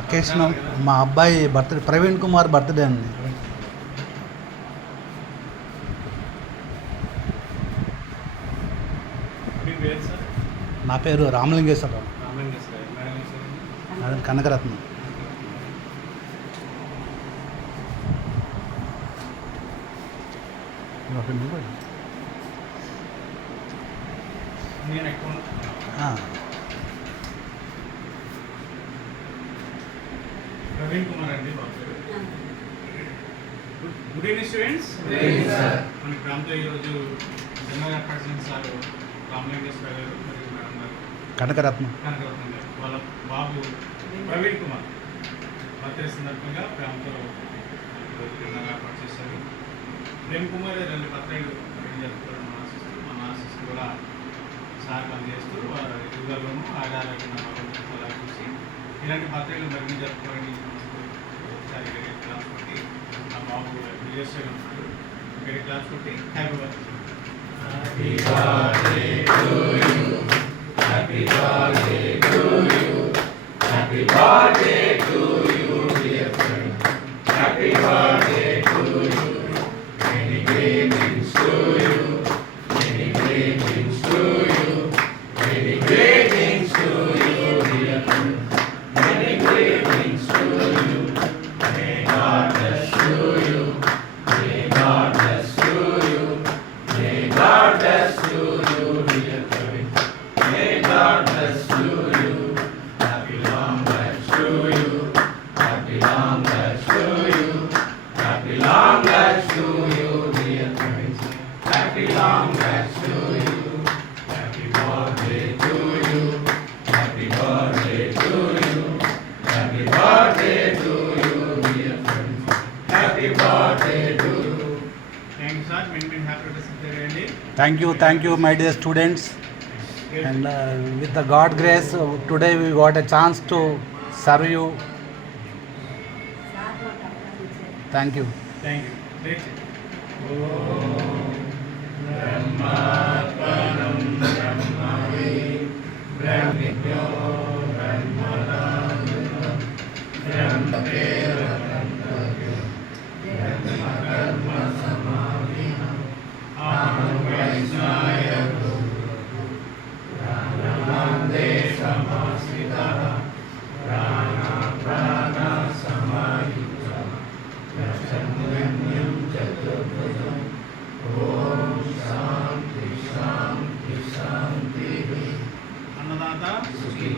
అకేషన్ మా అబ్బాయి బర్త్డే, ప్రవీణ్ కుమార్ బర్త్డే అండి. నా పేరు రామలింగేశ్వరరావు. మేడం కనకరత్నం. ప్రవీణ్ కుమార్ అండి బాబు. Good evening students. మన గ్రామంలో ఈరోజు జనరల్ ఏర్పాటు చేసిన సార్ రామలింగేశ్వర గారు మరియు మేడం గారు కనకరత్నం గారు వాళ్ళ బాబు ప్రవీణ్ కుమార్ బర్త్డే సందర్భంగా గ్రామంలో ఈరోజు జనరల్ ఏర్పాటు చేశారు. ప్రేమ్ కుమార్ 2 బర్త్డేలు జరుపుకోవడం మన ఆశిస్తూ కూడా సార్ అందజేస్తూ వారు ఎదుగుదలను ఆడాలని అలా చూసి ఇలాంటి బర్త్డేలు మరిన్ని జరుపుకోవాలని ఒకసారి క్లాస్ కొట్టి మా బాబు యూఎస్ఏ ఉన్నాడు. ఇక్కడ క్లాస్ కొట్టి happy birthday. Happy birthday to you. Happy birthday to you, dear friend. Happy birthday to you. Many greetings to you. Many greetings to you. Many greetings to you, dear friend. Many greetings to you. May God bless you. May God bless you. May God bless you, dear friend. May God bless you. Happy long life to you. Happy long life to you. Happy long life to you, dear friends. Happy long life to you. Happy birthday to you. Happy birthday to you. Happy birthday to you, dear friends. Happy birthday to you. Thank you sir. Many happy birthday. Thank you my dear students. And with the God grace, today we got a chance to serve you. Thank you. Thank you. Great. Brahmapanam Brahmavi Brahmidyo Brahmadanam Brahmapera Brahmavyo Brahma Karma Samavinam Aham Vaishnaya Pranamande Samasvitaha Prana Prana Samayutta Yachandanyam Chaturbhujam Om Shanti Shanti Shanti. Annadata Sukhī